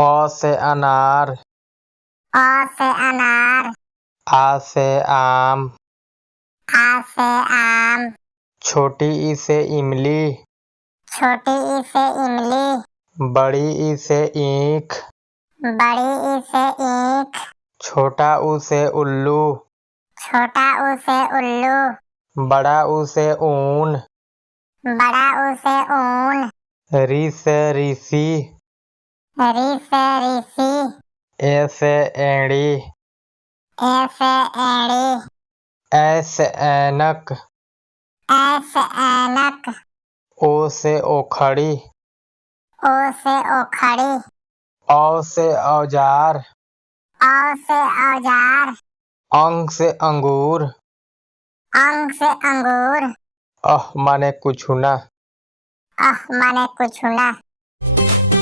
अ से अनार, अ से अनार, आ से आम, आ से आम, छोटी ई से इमली, छोटी ई से इमली, बड़ी ई से ईख, बड़ी ई से ईख, छोटा ऊ से उल्लू, छोटा ऊ से उल्लू, बड़ा ऊ से ऊन, बड़ा ऊ से ऊन, री से ऋषि, री से ऋषि, ए से एड़ी, ए से एड़ी, ऐ से ऐनक, ऐ से ऐनक, ओ से ओखड़ी, ओ से ओखड़ी, औ से औजार, औ से औजार, अंग से अंगूर, अंग से अंगूर, माने कुछ ना। माने कुछ ना।